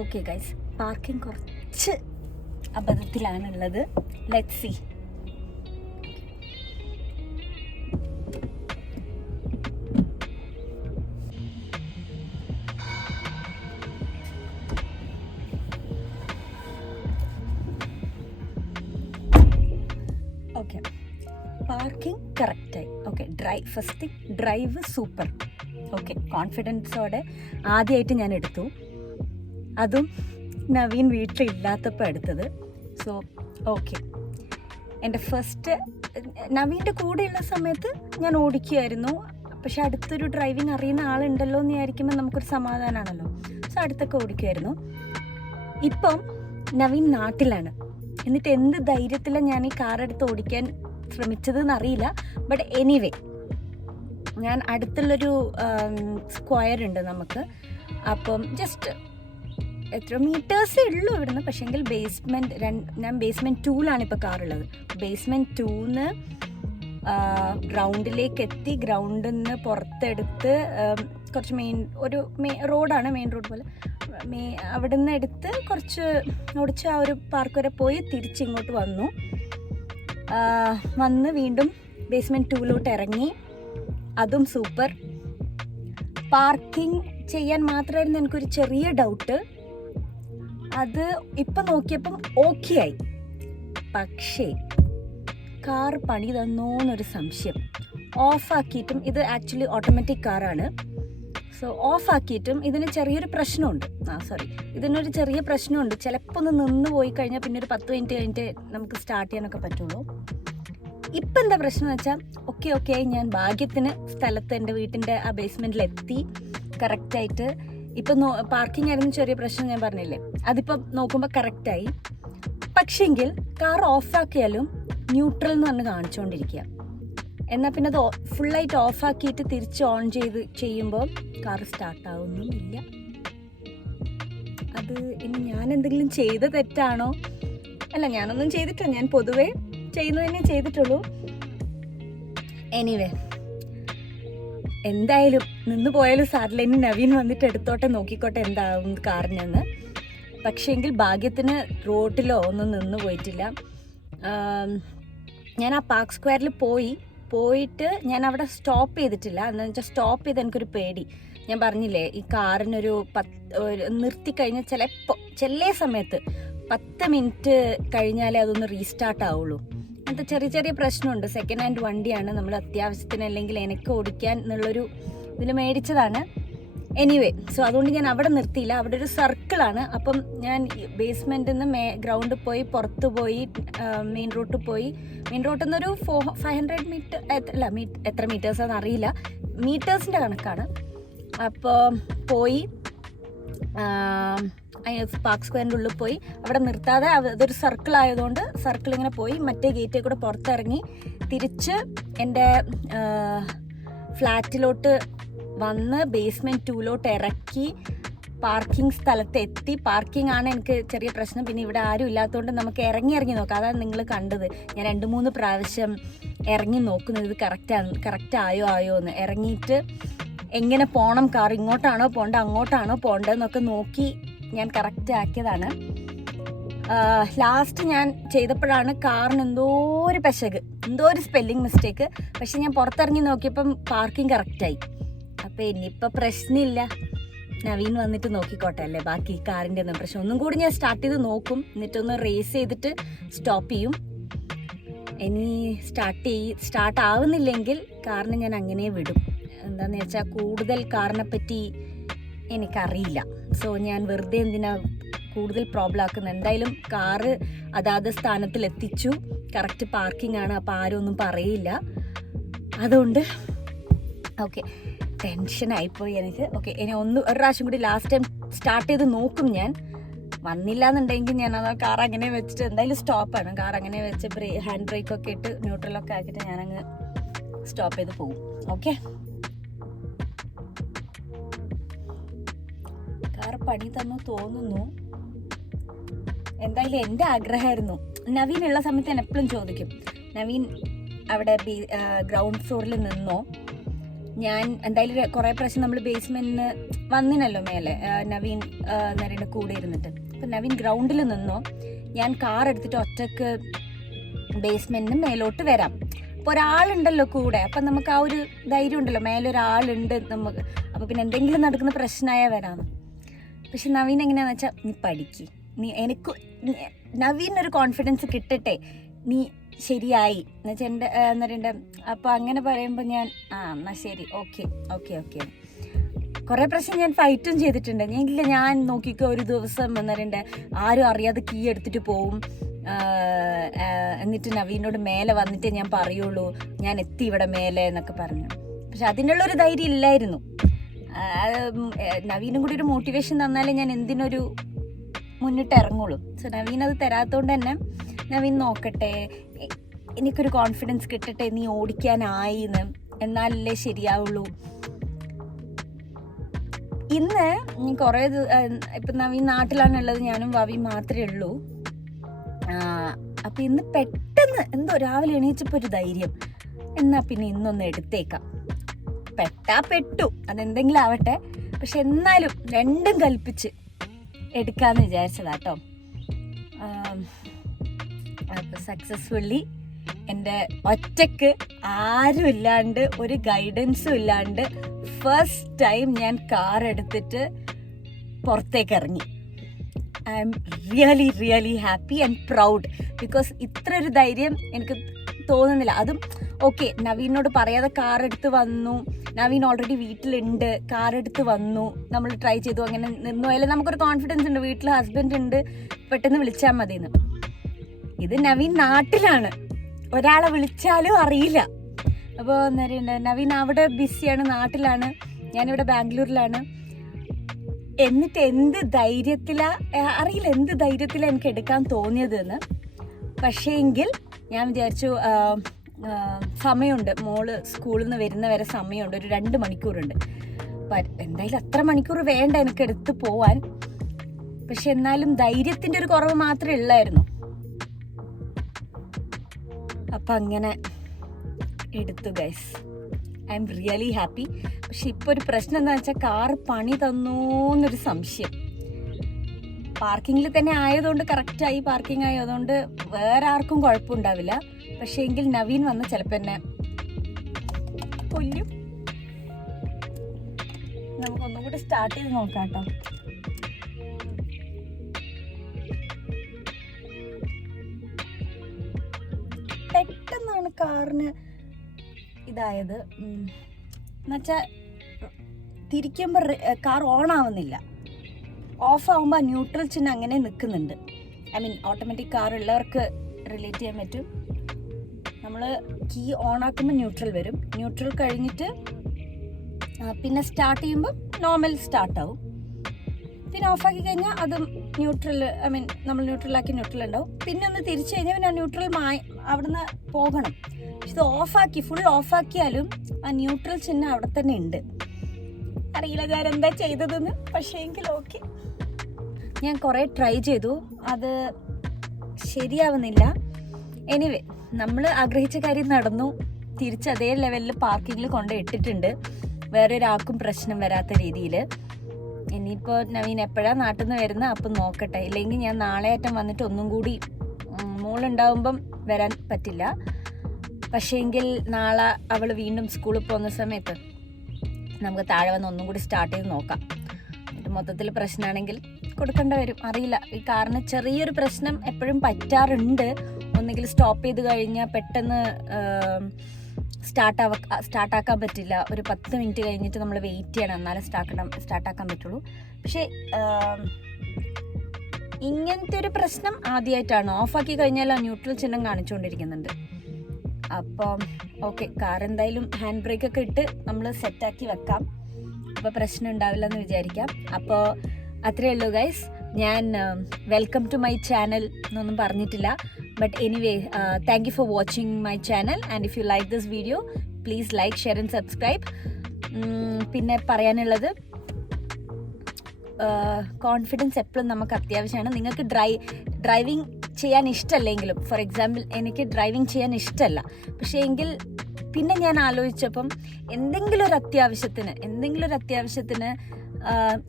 Okay guys, parking കുറച്ച് അബദ്ധത്തിലാണുള്ളത്. Let's see. Okay, parking കറക്റ്റായി. Okay, first thing drive super. Okay, കോൺഫിഡൻസോടെ ആദ്യമായിട്ട് ഞാൻ എടുത്തു, അതും നവീൻ വീട്ടിലില്ലാത്തപ്പോൾ എടുത്തത്. സോ ഓക്കെ, എൻ്റെ ഫസ്റ്റ് നവീൻ്റെ കൂടെയുള്ള സമയത്ത് ഞാൻ ഓടിക്കുമായിരുന്നു. പക്ഷെ അടുത്തൊരു ഡ്രൈവിംഗ് അറിയുന്ന ആളുണ്ടല്ലോ എന്ന് വിചാരിക്കുമ്പോൾ നമുക്കൊരു സമാധാനമാണല്ലോ. സോ അടുത്തൊക്കെ ഓടിക്കുമായിരുന്നു. ഇപ്പം നവീൻ നാട്ടിലാണ്. എന്നിട്ട് എന്ത് ധൈര്യത്തിലാണ് ഞാൻ ഈ കാറെടുത്ത് ഓടിക്കാൻ ശ്രമിച്ചതെന്ന് അറിയില്ല. ബട്ട് എനിവേ, ഞാൻ അടുത്തുള്ളൊരു സ്ക്വയർ ഉണ്ട് നമുക്ക്. അപ്പം ജസ്റ്റ് എത്ര മീറ്റേഴ്സേ ഉള്ളൂ ഇവിടുന്ന്. പക്ഷേങ്കിൽ ഞാൻ ബേസ്മെൻറ്റ് 2ലാണ് ഇപ്പോൾ കാറുള്ളത്. ബേസ്മെൻറ്റ് 2ന്ന് ഗ്രൗണ്ടിലേക്ക് എത്തി, ഗ്രൗണ്ടിൽ നിന്ന് പുറത്തെടുത്ത് കുറച്ച് മെയിൻ റോഡാണ്, മെയിൻ റോഡ് പോലെ. അവിടെ നിന്ന് എടുത്ത് കുറച്ച് ഓടിച്ച് ആ ഒരു പാർക്ക് വരെ പോയി തിരിച്ചിങ്ങോട്ട് വന്ന് വീണ്ടും ബേസ്മെൻറ്റ് 2ലോട്ട് ഇറങ്ങി. അതും സൂപ്പർ. പാർക്കിംഗ് ചെയ്യാൻ മാത്രമായിരുന്നു എനിക്കൊരു ചെറിയ ഡൗട്ട്. അത് ഇപ്പം നോക്കിയപ്പം ഓക്കെ ആയി. പക്ഷേ കാർ പണി തന്നോന്നൊരു സംശയം. ഓഫാക്കിയിട്ടും, ഇത് ആക്ച്വലി ഓട്ടോമാറ്റിക് കാറാണ്. സോ ഓഫാക്കിയിട്ടും ഇതിന് ചെറിയൊരു പ്രശ്നമുണ്ട്. ഇതിനൊരു ചെറിയ പ്രശ്നമുണ്ട്. ചിലപ്പോൾ ഒന്ന് നിന്ന് പോയി കഴിഞ്ഞാൽ പിന്നെ ഒരു 10 മിനിറ്റ് കഴിഞ്ഞിട്ട് നമുക്ക് സ്റ്റാർട്ട് ചെയ്യാനൊക്കെ പറ്റുള്ളൂ. ഇപ്പം എന്താ പ്രശ്നം എന്ന് വെച്ചാൽ, ഓക്കെ ഞാൻ ഭാഗ്യത്തിന് സ്ഥലത്ത് എൻ്റെ വീട്ടിൻ്റെ ആ ബേസ്മെൻറ്റിലെത്തി കറക്റ്റായിട്ട്. ഇപ്പം പാർക്കിംഗ് ആയിരുന്നു ചെറിയ പ്രശ്നം, ഞാൻ പറഞ്ഞില്ലേ. അതിപ്പം നോക്കുമ്പോൾ കറക്റ്റായി. പക്ഷെങ്കിൽ കാർ ഓഫാക്കിയാലും ന്യൂട്രൽ എന്ന് പറഞ്ഞ് കാണിച്ചുകൊണ്ടിരിക്കുക. എന്നാൽ പിന്നെ അത് ഫുള്ളായിട്ട് ഓഫാക്കിയിട്ട് തിരിച്ച് ഓൺ ചെയ്യുമ്പോൾ കാർ സ്റ്റാർട്ടാവുന്നുമില്ല. അത് ഇനി ഞാൻ എന്തെങ്കിലും ചെയ്ത തെറ്റാണോ? അല്ല, ഞാനൊന്നും ചെയ്തിട്ടില്ല. ഞാൻ പൊതുവേ ചെയ്യുന്നതന്നെ ചെയ്തിട്ടുള്ളൂ. എനിവേ, എന്തായാലും നിന്ന് പോയാലും സാറില്ല. ഇനി നവീൻ വന്നിട്ട് എടുത്തോട്ടെ, നോക്കിക്കോട്ടെ എന്താവും കാറിനെന്ന്. പക്ഷേങ്കിൽ ഭാഗ്യത്തിന് റോഡിലോ ഒന്നും നിന്ന് പോയിട്ടില്ല. ഞാൻ ആ പാർക്ക് സ്ക്വയറിൽ പോയിട്ട് ഞാൻ അവിടെ സ്റ്റോപ്പ് ചെയ്തിട്ടില്ല. എന്താണെന്ന് വെച്ചാൽ സ്റ്റോപ്പ് ചെയ്ത് എനിക്കൊരു പേടി. ഞാൻ പറഞ്ഞില്ലേ, ഈ കാറിനൊരു നിർത്തിക്കഴിഞ്ഞാൽ ചില സമയത്ത് 10 മിനിറ്റ് കഴിഞ്ഞാലേ അതൊന്ന് റീസ്റ്റാർട്ട് ആവുള്ളൂ. അങ്ങനത്തെ ചെറിയ പ്രശ്നമുണ്ട്. സെക്കൻഡ് ഹാൻഡ് വണ്ടിയാണ്, നമ്മൾ അത്യാവശ്യത്തിന് അല്ലെങ്കിൽ എനിക്ക് ഓടിക്കാൻ എന്നുള്ളൊരു ഇതിൽ മേടിച്ചതാണ്. എനിവേ, സോ അതുകൊണ്ട് ഞാൻ അവിടെ നിർത്തിയില്ല. അവിടെ ഒരു സർക്കിളാണ്. അപ്പം ഞാൻ ബേസ്മെൻറ്റിൽ നിന്ന് ഗ്രൗണ്ടിൽ പോയി, പുറത്ത് പോയി, മെയിൻ റോഡിൽ പോയി. മെയിൻ റോഡിൽ നിന്നൊരു 500 മീറ്റർ, അല്ല എത്ര മീറ്റേഴ്സാണെന്ന് അറിയില്ല, മീറ്റേഴ്സിൻ്റെ കണക്കാണ്. അപ്പോൾ പോയി പാർക്ക് സ്ക്വയറിൻ്റെ ഉള്ളിൽ പോയി. അവിടെ നിർത്താതെ, അതൊരു സർക്കിൾ ആയതുകൊണ്ട് സർക്കിൾ ഇങ്ങനെ പോയി മറ്റേ ഗേറ്റിൽ കൂടെ പുറത്തിറങ്ങി തിരിച്ച് എൻ്റെ ഫ്ലാറ്റിലോട്ട് വന്ന് ബേസ്മെൻറ്റ് 2ലോട്ട് ഇറക്കി പാർക്കിംഗ് സ്ഥലത്ത് എത്തി. പാർക്കിംഗ് ആണ് എനിക്ക് ചെറിയ പ്രശ്നം. പിന്നെ ഇവിടെ ആരും ഇല്ലാത്തതുകൊണ്ട് നമുക്ക് ഇറങ്ങി നോക്കാം. അതാണ് നിങ്ങൾ കണ്ടത്. ഞാൻ 2-3 പ്രാവശ്യം ഇറങ്ങി നോക്കുന്നത്, ഇത് കറക്റ്റ് ആയോ എന്ന്. ഇറങ്ങിയിട്ട് എങ്ങനെ പോകണം, കാർ ഇങ്ങോട്ടാണോ പോകേണ്ടത് അങ്ങോട്ടാണോ പോകേണ്ടതെന്നൊക്കെ നോക്കി ഞാൻ കറക്റ്റ് ആക്കിയതാണ്. ലാസ്റ്റ് ഞാൻ ചെയ്തപ്പോഴാണ് കാറിന് എന്തോ ഒരു സ്പെല്ലിംഗ് മിസ്റ്റേക്ക്. പക്ഷെ ഞാൻ പുറത്തിറങ്ങി നോക്കിയപ്പം പാർക്കിംഗ് കറക്റ്റായി. അപ്പോൾ ഇനിയിപ്പോൾ പ്രശ്നമില്ല, നവീൻ വന്നിട്ട് നോക്കിക്കോട്ടെ അല്ലേ ബാക്കി കാറിൻ്റെ ഒന്നും പ്രശ്നം. ഒന്നും കൂടി ഞാൻ സ്റ്റാർട്ട് ചെയ്ത് നോക്കും, എന്നിട്ടൊന്ന് റേസ് ചെയ്തിട്ട് സ്റ്റോപ്പ് ചെയ്യും. ഇനി സ്റ്റാർട്ട് ആവുന്നില്ലെങ്കിൽ കാറിന് ഞാൻ അങ്ങനെ വിടും. എന്താണെന്ന് വെച്ചാൽ കൂടുതൽ കാറിനെ പറ്റി എനിക്കറിയില്ല. സോ ഞാൻ വെറുതെ എന്തിനാ കൂടുതൽ പ്രോബ്ലം ആക്കുന്നത്. എന്തായാലും കാറ് അതാത് സ്ഥാനത്തിൽ എത്തിച്ചു, കറക്റ്റ് പാർക്കിംഗ് ആണ്. അപ്പോൾ ആരും ഒന്നും പറയില്ല. അതുകൊണ്ട് ഓക്കെ, ടെൻഷനായിപ്പോയി എനിക്ക്. ഓക്കെ, ഇനി ഒരു പ്രാവശ്യം കൂടി ലാസ്റ്റ് ടൈം സ്റ്റാർട്ട് ചെയ്ത് നോക്കും ഞാൻ. വന്നില്ല എന്നുണ്ടെങ്കിൽ ഞാൻ ആ കാർ അങ്ങനെ വെച്ചിട്ട്, എന്തായാലും സ്റ്റോപ്പാണ് കാർ അങ്ങനെ വെച്ച് ഹാൻഡ് ബ്രേക്കൊക്കെ ഇട്ട് ന്യൂട്രലൊക്കെ ആക്കിയിട്ട് ഞാനങ്ങ് സ്റ്റോപ്പ് ചെയ്ത് പോകും. ഓക്കെ, കാർ പണി തന്നു തോന്നുന്നു. എന്തായാലും എൻ്റെ ആഗ്രഹമായിരുന്നു. നവീനുള്ള സമയത്ത് ഞാൻ എപ്പോഴും ചോദിക്കും, നവീൻ അവിടെ ഗ്രൗണ്ട് ഫ്ലോറിൽ നിന്നോ, ഞാൻ എന്തായാലും കുറേ പ്രാവശ്യം നമ്മൾ ബേസ്മെൻറ്റിന് വന്നിനല്ലോ മേലെ നവീൻ നേരെ കൂടെ ഇരുന്നിട്ട്. അപ്പം നവീൻ ഗ്രൗണ്ടിൽ നിന്നോ ഞാൻ കാർ എടുത്തിട്ട് ഒറ്റക്ക് ബേസ്മെൻറ്റിന് മേലോട്ട് വരാം. അപ്പോൾ ഒരാളുണ്ടല്ലോ കൂടെ, അപ്പം നമുക്ക് ആ ഒരു ധൈര്യം ഉണ്ടല്ലോ, മേലെ ഒരാളുണ്ട് നമുക്ക്. അപ്പോൾ പിന്നെ എന്തെങ്കിലും നടക്കുന്ന പ്രശ്നമായാൽ വരാമെന്ന്. പക്ഷെ നവീൻ എങ്ങനെയാണെന്ന് വെച്ചാൽ, നീ പഠിക്ക്, എനിക്ക് നവീനൊരു കോൺഫിഡൻസ് കിട്ടട്ടെ, നീ ശരിയായി എന്നുവെച്ചാൽ എൻ്റെ എന്താ പറയണ്ടേ. അപ്പോൾ അങ്ങനെ പറയുമ്പോൾ ഞാൻ എന്നാൽ ശരി, ഓക്കെ. കുറേ പ്രാവശ്യം ഞാൻ ഫൈറ്റും ചെയ്തിട്ടുണ്ട്. ഞാൻ നോക്കിക്കോ ഒരു ദിവസം എന്താ പറയണ്ടേ, ആരും അറിയാതെ കീ എടുത്തിട്ട് പോവും. എന്നിട്ട് നവീനോട് മേലെ വന്നിട്ടേ ഞാൻ പറയുള്ളൂ ഞാൻ എത്തി ഇവിടെ മേലെ എന്നൊക്കെ പറഞ്ഞു. പക്ഷെ അതിനുള്ളൊരു ധൈര്യം ഇല്ലായിരുന്നു. നവീനും കൂടി ഒരു മോട്ടിവേഷൻ തന്നാലേ ഞാൻ എന്തിനൊരു മുന്നിട്ട് ഇറങ്ങുള്ളൂ. സോ നവീൻ അത് തരാത്തതുകൊണ്ട് തന്നെ നവീൻ നോക്കട്ടെ, എനിക്കൊരു കോൺഫിഡൻസ് കിട്ടട്ടെ, നീ ഓടിക്കാനായി എന്ന്, എന്നാലല്ലേ ശരിയാവുള്ളൂ. ഇന്ന് കുറേ ഇപ്പം നവീൻ നാട്ടിലാണുള്ളത്, ഞാനും ഭാവിയും മാത്രമേ ഉള്ളൂ. അപ്പം ഇന്ന് പെട്ടെന്ന് എന്തോ രാവിലെ എണീച്ചപ്പോൾ ഒരു ധൈര്യം, എന്നാൽ പിന്നെ ഇന്നൊന്ന് എടുത്തേക്കാം. പെട്ടു, അതെന്തെങ്കിലും ആവട്ടെ. പക്ഷെ എന്നാലും രണ്ടും കൽപ്പിച്ച് എടുക്കാമെന്ന് വിചാരിച്ചതാട്ടോ. അപ്പം സക്സസ്ഫുള്ളി എൻ്റെ ഒറ്റക്ക് ആരും ഇല്ലാണ്ട് ഒരു ഗൈഡൻസും ഇല്ലാണ്ട് ഫസ്റ്റ് ടൈം ഞാൻ കാർ എടുത്തിട്ട് പുറത്തേക്ക് ഇറങ്ങി. I am really happy and proud. Because ഇത്ര ഒരു ധൈര്യം എനിക്ക് തോന്നുന്നില്ല. അതും ഓക്കെ, നവീനോട് പറയാതെ കാർ എടുത്ത് വന്നു, നവീൻ ഓൾറെഡി വീട്ടിലുണ്ട്, കാർ എടുത്ത് വന്നു, നമ്മൾ ട്രൈ ചെയ്തു, അങ്ങനെ നിന്നു. അതിൽ നമുക്കൊരു കോൺഫിഡൻസ് ഉണ്ട്, വീട്ടിൽ ഹസ്ബൻഡ് ഉണ്ട്, പെട്ടെന്ന് വിളിച്ചാൽ മതിയെന്ന്. ഇത് നവീൻ നാട്ടിലാണ്, ഒരാളെ വിളിച്ചാലും അറിയില്ല. അപ്പോൾ എന്താ പറയുക, നവീൻ അവിടെ ബിസിയാണ്, നാട്ടിലാണ്, ഞാനിവിടെ ബാംഗ്ലൂരിലാണ്. എന്നിട്ട് എന്ത് ധൈര്യത്തിലാണ് എനിക്ക് എടുക്കാൻ തോന്നിയതെന്ന്. പക്ഷേ എങ്കിൽ ഞാൻ വിചാരിച്ചു സമയമുണ്ട്, മോള് സ്കൂളിൽ നിന്ന് വരുന്നവരെ സമയമുണ്ട്, ഒരു 2 മണിക്കൂറുണ്ട്. എന്തായാലും അത്ര മണിക്കൂർ വേണ്ട എനിക്ക് എടുത്ത് പോവാൻ. പക്ഷെ എന്നാലും ധൈര്യത്തിൻ്റെ ഒരു കുറവ് മാത്രമേ ഉള്ളായിരുന്നു. അപ്പം അങ്ങനെ എടുത്തു guys. I am really happy. പക്ഷെ ഇപ്പോൾ ഒരു പ്രശ്നം എന്താണെന്ന് വെച്ചാൽ, കാർ പണി തന്നോന്നൊരു സംശയം. പാർക്കിങ്ങിൽ തന്നെ ആയതുകൊണ്ട്, കറക്റ്റായി പാർക്കിംഗ് ആയതുകൊണ്ട് വേറെ ആർക്കും കുഴപ്പമുണ്ടാവില്ല. പക്ഷേ എങ്കിൽ നവീൻ വന്ന് ചിലപ്പോൾ എന്നെ കൊല്ലും. നമുക്കൊന്നും കൂടി സ്റ്റാർട്ട് ചെയ്ത് നോക്കാം കേട്ടോ. പെട്ടെന്നാണ് കാറിന് ഇതായത്. എന്നുവെച്ചാൽ തിരിക്കുമ്പോൾ കാർ ഓൺ ആവുന്നില്ല, ഓഫ് ആകുമ്പോൾ ന്യൂട്രൽ ചിഹ്നം അങ്ങനെ നിൽക്കുന്നുണ്ട്. ഐ മീൻ ഓട്ടോമാറ്റിക് കാർ ഉള്ളവർക്ക് റിലേറ്റ് ചെയ്യാൻ പറ്റും. നമ്മൾ കീ ഓൺ ആക്കുമ്പോൾ ന്യൂട്രൽ വരും, ന്യൂട്രൽ കഴിഞ്ഞിട്ട് പിന്നെ സ്റ്റാർട്ട് ചെയ്യുമ്പോൾ നോർമൽ സ്റ്റാർട്ടാവും. പിന്നെ ഓഫാക്കി കഴിഞ്ഞാൽ അതും ന്യൂട്രൽ, ഐ മീൻ നമ്മൾ ന്യൂട്രലാക്കി ന്യൂട്രൽ ഉണ്ടാവും. പിന്നെ ഒന്ന് തിരിച്ചു കഴിഞ്ഞാൽ പിന്നെ ആ ന്യൂട്രൽ അവിടുന്ന് പോകണം. പക്ഷെ ഇത് ഫുൾ ഓഫാക്കിയാലും ആ ന്യൂട്രൽ ചിഹ്നം അവിടെ തന്നെ ഉണ്ട്. അറിയില്ല ഞാൻ എന്താ ചെയ്തതെന്ന്. പക്ഷേ എങ്കിൽ ഓക്കെ, ഞാൻ കുറേ ട്രൈ ചെയ്തു, അത് ശരിയാവുന്നില്ല. എനിവേ, നമ്മൾ ആഗ്രഹിച്ച കാര്യം നടന്നു. തിരിച്ച് അതേ ലെവലിൽ പാർക്കിങ്ങിൽ കൊണ്ടുപോയിട്ടിട്ടുണ്ട്, വേറെ ഒരാൾക്കും പ്രശ്നം വരാത്ത രീതിയിൽ. ഇനിയിപ്പോൾ നവീൻ എപ്പോഴാണ് നാട്ടിൽ നിന്ന് വരുന്നത് അപ്പം നോക്കട്ടെ. ഇല്ലെങ്കിൽ ഞാൻ നാളെ അറ്റം വന്നിട്ട് ഒന്നും കൂടി, മോളുണ്ടാവുമ്പം വരാൻ പറ്റില്ല. പക്ഷേ എങ്കിൽ നാളെ അവൾ വീണ്ടും സ്കൂളിൽ പോകുന്ന സമയത്ത് നമുക്ക് താഴെ വന്ന് ഒന്നും കൂടി സ്റ്റാർട്ട് ചെയ്ത് നോക്കാം. എന്നിട്ട് മൊത്തത്തിൽ പ്രശ്നമാണെങ്കിൽ കൊടുക്കേണ്ടി വരും. അറിയില്ല, ഈ കാറിന് ചെറിയൊരു പ്രശ്നം എപ്പോഴും ഒന്നുകിൽ സ്റ്റോപ്പ് ചെയ്ത് കഴിഞ്ഞാൽ പെട്ടെന്ന് സ്റ്റാർട്ടാക്കാൻ പറ്റില്ല. ഒരു 10 മിനിറ്റ് കഴിഞ്ഞിട്ട് നമ്മൾ വെയിറ്റ് ചെയ്യണം, എന്നാലും സ്റ്റാർട്ടാക്കാൻ പറ്റുള്ളൂ. പക്ഷേ ഇങ്ങനത്തെ ഒരു പ്രശ്നം ആദ്യമായിട്ടാണ്. ഓഫാക്കി കഴിഞ്ഞാൽ ആ ന്യൂട്രൽ ചിഹ്നം കാണിച്ചുകൊണ്ടിരിക്കുന്നുണ്ട്. അപ്പം ഓക്കെ, കാർ എന്തായാലും ഹാൻഡ് ബ്രേക്കൊക്കെ ഇട്ട് നമ്മൾ സെറ്റാക്കി വെക്കാം. അപ്പോൾ പ്രശ്നം ഉണ്ടാവില്ല എന്ന് വിചാരിക്കാം. അപ്പോൾ അത്രയേ ഉള്ളൂ ഗൈസ്. ഞാൻ വെൽക്കം ടു മൈ ചാനൽ എന്നൊന്നും പറഞ്ഞിട്ടില്ല. But anyway, thank you for watching my channel. And if you like this video, please like, share and subscribe. പിന്നെ പറയാനുള്ളത്, കോൺഫിഡൻസ് എപ്പോഴും നമുക്ക് അത്യാവശ്യമാണ്. നിങ്ങൾക്ക് ഡ്രൈവിംഗ് ചെയ്യാൻ ഇഷ്ടമല്ലെങ്കിലും, ഫോർ എക്സാമ്പിൾ എനിക്ക് ഡ്രൈവിംഗ് ചെയ്യാൻ ഇഷ്ടമല്ല, പക്ഷേ എങ്കിൽ പിന്നെ ഞാൻ ആലോചിച്ചപ്പം എന്തെങ്കിലും ഒരു അത്യാവശ്യത്തിന്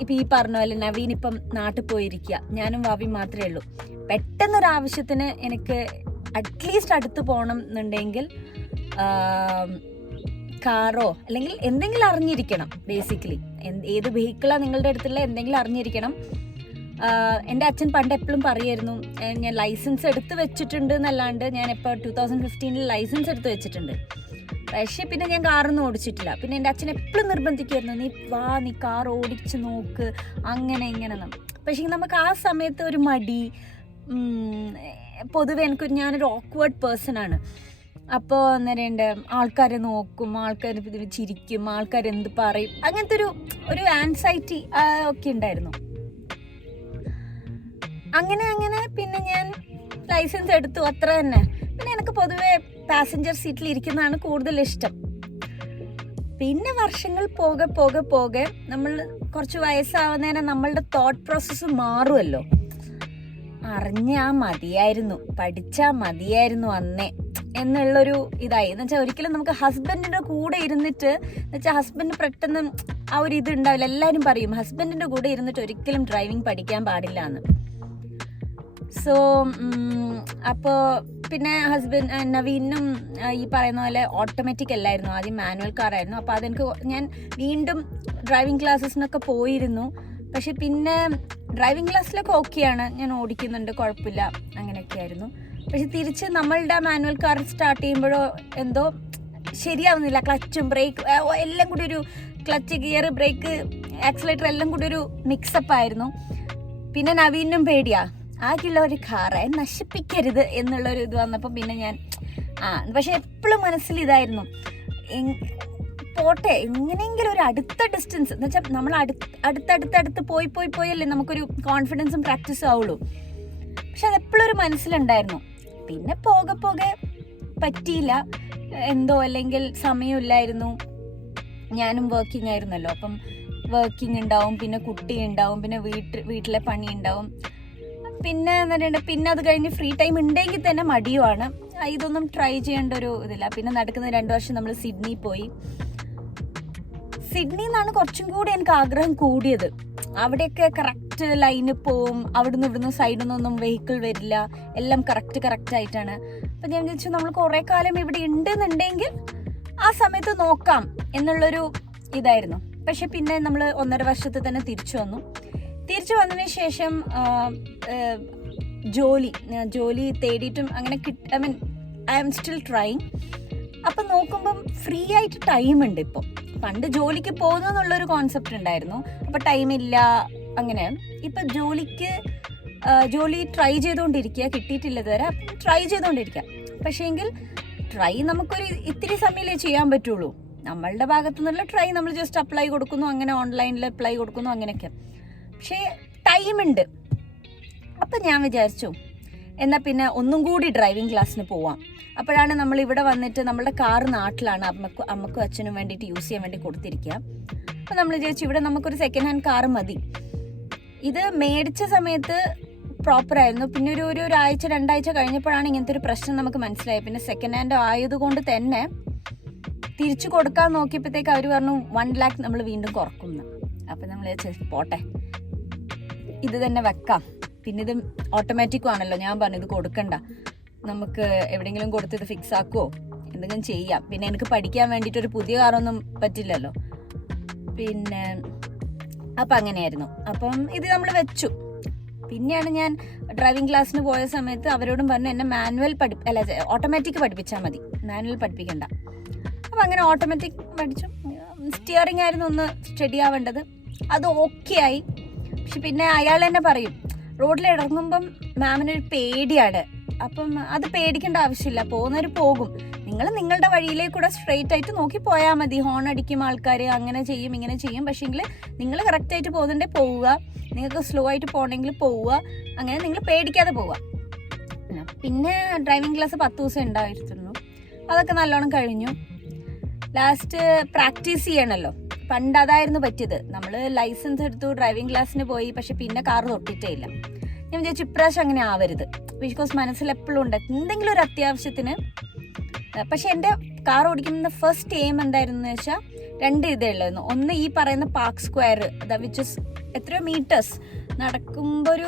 ഇപ്പം ഈ പറഞ്ഞ പോലെ നവീൻ ഇപ്പം നാട്ടിൽ പോയിരിക്കുക, ഞാനും വാവി മാത്രമേ ഉള്ളൂ. പെട്ടെന്നൊരാവശ്യത്തിന് എനിക്ക് അറ്റ്ലീസ്റ്റ് അടുത്ത് പോകണം എന്നുണ്ടെങ്കിൽ കാറോ അല്ലെങ്കിൽ എന്തെങ്കിലും അറിഞ്ഞിരിക്കണം. ബേസിക്കലി ഏത് വെഹിക്കിളാണ് നിങ്ങളുടെ അടുത്തുള്ള എന്തെങ്കിലും അറിഞ്ഞിരിക്കണം. എൻ്റെ അച്ഛൻ പണ്ട് എപ്പോഴും പറയുമായിരുന്നു, ഞാൻ ലൈസൻസ് എടുത്ത് വെച്ചിട്ടുണ്ട് എന്നല്ലാണ്ട് ഞാൻ ഇപ്പോൾ 2015 ലൈസൻസ് എടുത്ത് വെച്ചിട്ടുണ്ട്, പക്ഷേ പിന്നെ ഞാൻ കാറൊന്നും ഓടിച്ചിട്ടില്ല. പിന്നെ എൻ്റെ അച്ഛൻ എപ്പോഴും നിർബന്ധിക്കുമായിരുന്നു, നീ കാർ ഓടിച്ച് നോക്ക് അങ്ങനെ ഇങ്ങനെ. പക്ഷേ നമുക്ക് ആ സമയത്ത് ഒരു മടി, പൊതുവെ ഞാനൊരു ഓക്വേർഡ് പേഴ്സൺ ആണ്. അപ്പോൾ അന്നേരം ആൾക്കാരെ നോക്കും, ആൾക്കാർ ചിരിക്കും, ആൾക്കാരെന്ത് പറയും, അങ്ങനത്തെ ഒരു ആൻസൈറ്റി ഒക്കെ ഉണ്ടായിരുന്നു. അങ്ങനെ പിന്നെ ഞാൻ ലൈസൻസ് എടുത്തു, അത്ര തന്നെ. പിന്നെ എനിക്ക് പൊതുവെ പാസഞ്ചർ സീറ്റിൽ ഇരിക്കുന്നതാണ് കൂടുതൽ ഇഷ്ടം. പിന്നെ വർഷങ്ങൾ പോകെ നമ്മൾ കുറച്ച് വയസ്സാവുന്നതിന് നമ്മളുടെ തോട്ട് പ്രോസസ്സ് മാറുമല്ലോ. അറിഞ്ഞാ മതിയായിരുന്നു, പഠിച്ചാൽ മതിയായിരുന്നു അന്നേ എന്നുള്ളൊരു ഇതായി. എന്ന് വെച്ചാൽ ഒരിക്കലും നമുക്ക് ഹസ്ബൻഡിൻ്റെ കൂടെ ഇരുന്നിട്ട്, എന്നുവെച്ചാൽ ഹസ്ബൻഡ് പെട്ടെന്ന് ആ ഒരു ഇത് ഉണ്ടാവില്ല. എല്ലാവരും പറയും ഹസ്ബൻഡിൻ്റെ കൂടെ ഇരുന്നിട്ട് ഒരിക്കലും ഡ്രൈവിംഗ് പഠിക്കാൻ പാടില്ല എന്ന്. സോ അപ്പോൾ പിന്നെ നവീനും ഈ പറയുന്ന പോലെ ഓട്ടോമാറ്റിക് അല്ലായിരുന്നു, ആദ്യം മാനുവൽ കാറായിരുന്നു. അപ്പോൾ ഞാൻ വീണ്ടും ഡ്രൈവിംഗ് ക്ലാസ്സസിനൊക്കെ പോയിരുന്നു. പക്ഷെ പിന്നെ ഡ്രൈവിംഗ് ക്ലാസ്സിലൊക്കെ ഓക്കെയാണ്, ഞാൻ ഓടിക്കുന്നുണ്ട്, കുഴപ്പമില്ല, അങ്ങനെയൊക്കെ ആയിരുന്നു. പക്ഷെ തിരിച്ച് നമ്മളുടെ മാനുവൽ കാർ സ്റ്റാർട്ട് ചെയ്യുമ്പോഴോ എന്തോ ശരിയാവുന്നില്ല. ക്ലച്ചും ബ്രേക്ക് എല്ലാം കൂടി ഒരു ക്ലച്ച്, ഗിയർ, ബ്രേക്ക്, ആക്സിലേറ്റർ എല്ലാം കൂടി ഒരു മിക്സപ്പ് ആയിരുന്നു. പിന്നെ നവീനും പേടിയാ, ആകെയുള്ള ഒരു കാറെ നശിപ്പിക്കരുത് എന്നുള്ളൊരു ഇത് വന്നപ്പോൾ പിന്നെ ഞാൻ പക്ഷെ എപ്പോഴും മനസ്സിൽ ഇതായിരുന്നു, പോട്ടെ എങ്ങനെയെങ്കിലും ഒരു അടുത്ത ഡിസ്റ്റൻസ്, എന്ന് വെച്ചാൽ നമ്മൾ അടുത്തടുത്ത് പോയല്ലേ നമുക്കൊരു കോൺഫിഡൻസും പ്രാക്ടീസും ആവുള്ളൂ. പക്ഷെ അതെപ്പോഴും ഒരു മനസ്സിലുണ്ടായിരുന്നു. പിന്നെ പോകെ പറ്റിയില്ല എന്തോ, അല്ലെങ്കിൽ സമയമില്ലായിരുന്നു. ഞാനും വർക്കിംഗ് ആയിരുന്നല്ലോ, അപ്പം വർക്കിംഗ് ഉണ്ടാവും, പിന്നെ കുട്ടി ഉണ്ടാവും, പിന്നെ വീട്ടിലെ പണി ഉണ്ടാവും. പിന്നെ പിന്നെ അത് കഴിഞ്ഞ് ഫ്രീ ടൈം ഉണ്ടെങ്കിൽ തന്നെ മടിയുമാണ്, ഇതൊന്നും ട്രൈ ചെയ്യേണ്ട ഒരു ഇതില്ല. പിന്നെ നടക്കുന്ന 2 വർഷം നമ്മൾ സിഡ്നി പോയി. സിഡ്നിന്നാണ് കുറച്ചും കൂടി എനിക്ക് ആഗ്രഹം കൂടിയത്. അവിടെയൊക്കെ കറക്റ്റ് ലൈന് പോവും, ഇവിടുന്ന് സൈഡിൽ നിന്നൊന്നും വെഹിക്കിൾ വരില്ല, എല്ലാം കറക്റ്റ് ആയിട്ടാണ്. അപ്പം ഞാൻ വിചാരിച്ചു നമ്മൾ കുറേ കാലം ഇവിടെ ഉണ്ടെന്നുണ്ടെങ്കിൽ ആ സമയത്ത് നോക്കാം എന്നുള്ളൊരു ഇതായിരുന്നു. പക്ഷെ പിന്നെ നമ്മൾ 1.5 വർഷത്തിൽ തന്നെ തിരിച്ചു വന്നതിന് ശേഷം ജോലി തേടിയിട്ടും അങ്ങനെ ഐ ആം സ്റ്റിൽ ട്രൈങ്. അപ്പം നോക്കുമ്പം ഫ്രീ ആയിട്ട് ടൈം ഉണ്ട്. ഇപ്പം പണ്ട് ജോലിക്ക് പോകുന്നു എന്നുള്ളൊരു കോൺസെപ്റ്റ് ഉണ്ടായിരുന്നു, അപ്പം ടൈമില്ല അങ്ങനെ. ഇപ്പം ജോലി ട്രൈ ചെയ്തുകൊണ്ടിരിക്കുക, കിട്ടിയിട്ടില്ല ഇതുവരെ, അപ്പം ട്രൈ ചെയ്തുകൊണ്ടിരിക്കുക. പക്ഷേങ്കിൽ നമുക്കൊരു ഇത്തിരി സമയമേ ചെയ്യാൻ പറ്റുള്ളൂ. നമ്മളുടെ ഭാഗത്തു നിന്നുള്ള ട്രൈ നമ്മൾ ജസ്റ്റ് അപ്ലൈ കൊടുക്കുന്നു, അങ്ങനെ ഓൺലൈനിൽ അപ്ലൈ കൊടുക്കുന്നു, അങ്ങനെയൊക്കെ. പക്ഷേ ടൈമുണ്ട്. അപ്പം ഞാൻ വിചാരിച്ചു എന്നാൽ പിന്നെ ഒന്നും കൂടി ഡ്രൈവിംഗ് ക്ലാസ്സിന് പോവാം. അപ്പോഴാണ് നമ്മൾ ഇവിടെ വന്നിട്ട് നമ്മളുടെ കാർ നാട്ടിലാണ് അമ്മക്കും അച്ഛനും വേണ്ടിയിട്ട് യൂസ് ചെയ്യാൻ വേണ്ടി കൊടുത്തിരിക്കുക. അപ്പോൾ നമ്മൾ വിചാരിച്ചു ഇവിടെ നമുക്കൊരു സെക്കൻഡ് ഹാൻഡ് കാർ മതി. ഇത് മേടിച്ച സമയത്ത് പ്രോപ്പറായിരുന്നു. പിന്നെ ഒരു ആഴ്ച 2 ആഴ്ച കഴിഞ്ഞപ്പോഴാണ് ഇങ്ങനത്തെ ഒരു പ്രശ്നം നമുക്ക് മനസ്സിലായത്. പിന്നെ സെക്കൻഡ് ഹാൻഡ് ആയതുകൊണ്ട് തന്നെ തിരിച്ചു കൊടുക്കാൻ നോക്കിയപ്പോഴത്തേക്ക് അവർ പറഞ്ഞു 1 lakh നമ്മൾ വീണ്ടും കുറക്കുന്നു. അപ്പം നമ്മൾ പോട്ടെ, ഇത് തന്നെ വെക്കാം. പിന്നെ ഇത് ഓട്ടോമാറ്റിക്കും ആണല്ലോ, ഞാൻ പറഞ്ഞു ഇത് കൊടുക്കണ്ട, നമുക്ക് എവിടെയെങ്കിലും കൊടുത്ത് ഇത് ഫിക്സ് ആക്കുമോ എന്തെങ്കിലും ചെയ്യാം. പിന്നെ എനിക്ക് പഠിക്കാൻ വേണ്ടിയിട്ടൊരു പുതിയ കാറൊന്നും പറ്റില്ലല്ലോ. പിന്നെ അപ്പം അങ്ങനെയായിരുന്നു. അപ്പം ഇത് നമ്മൾ വെച്ചു. പിന്നെയാണ് ഞാൻ ഡ്രൈവിംഗ് ക്ലാസ്സിന് പോയ സമയത്ത് അവരോടും പറഞ്ഞു എന്നെ ഓട്ടോമാറ്റിക് പഠിപ്പിച്ചാൽ മതി, മാനുവൽ പഠിപ്പിക്കണ്ട. അപ്പം അങ്ങനെ ഓട്ടോമാറ്റിക് പഠിച്ചു. സ്റ്റിയറിംഗ് ആയിരുന്നു ഒന്ന് സ്റ്റഡി ആവേണ്ടത്, അത് ഓക്കെ ആയി. പക്ഷെ പിന്നെ അയാൾ തന്നെ പറയും, റോഡിൽ ഇറങ്ങുമ്പം മാമിനൊരു പേടിയാണ്. അപ്പം അത് പേടിക്കേണ്ട ആവശ്യമില്ല, പോകുന്നവർ പോകും, നിങ്ങൾ നിങ്ങളുടെ വഴിയിലേക്കൂടെ സ്ട്രെയിറ്റ് ആയിട്ട് നോക്കി പോയാൽ മതി. ഹോൺ അടിക്കും ആൾക്കാർ, അങ്ങനെ ചെയ്യും ഇങ്ങനെ ചെയ്യും. പക്ഷേങ്കിൽ നിങ്ങൾ കറക്റ്റായിട്ട് പോകുന്നുണ്ടെങ്കിൽ പോവുക, നിങ്ങൾക്ക് സ്ലോ ആയിട്ട് പോകണമെങ്കിൽ പോവുക, അങ്ങനെ നിങ്ങൾ പേടിക്കാതെ പോവുക. പിന്നെ ഡ്രൈവിംഗ് ക്ലാസ് 10 ദിവസം ഉണ്ടായിരുന്നു. അതൊക്കെ നല്ലോണം കഴിഞ്ഞു. ലാസ്റ്റ് പ്രാക്ടീസ് ചെയ്യണമല്ലോ. പണ്ട് അതായിരുന്നു പറ്റിയത്, നമ്മൾ ലൈസൻസ് എടുത്തു, ഡ്രൈവിംഗ് ക്ലാസ്സിന് പോയി, പക്ഷെ പിന്നെ കാർ തൊട്ടിട്ടേ ഇല്ല. ഞാൻ വിചാരിച്ചു ഇപ്രാവശ്യം അങ്ങനെ ആവരുത്. ബിക്കോസ് മനസ്സിൽ എപ്പോഴും ഉണ്ട് എന്തെങ്കിലും ഒരു അത്യാവശ്യത്തിന് പക്ഷെ എൻ്റെ കാർ ഓടിക്കുന്ന ഫസ്റ്റ് എയിം എന്തായിരുന്നു എന്ന് വെച്ചാൽ 2 ഇതേ ഉള്ളായിരുന്നു. ഒന്ന് ഈ പറയുന്ന പാർക്ക് സ്ക്വയർ, വിച്ച് ഇസ് എത്രയോ മീറ്റേഴ്സ്, നടക്കുമ്പോൾ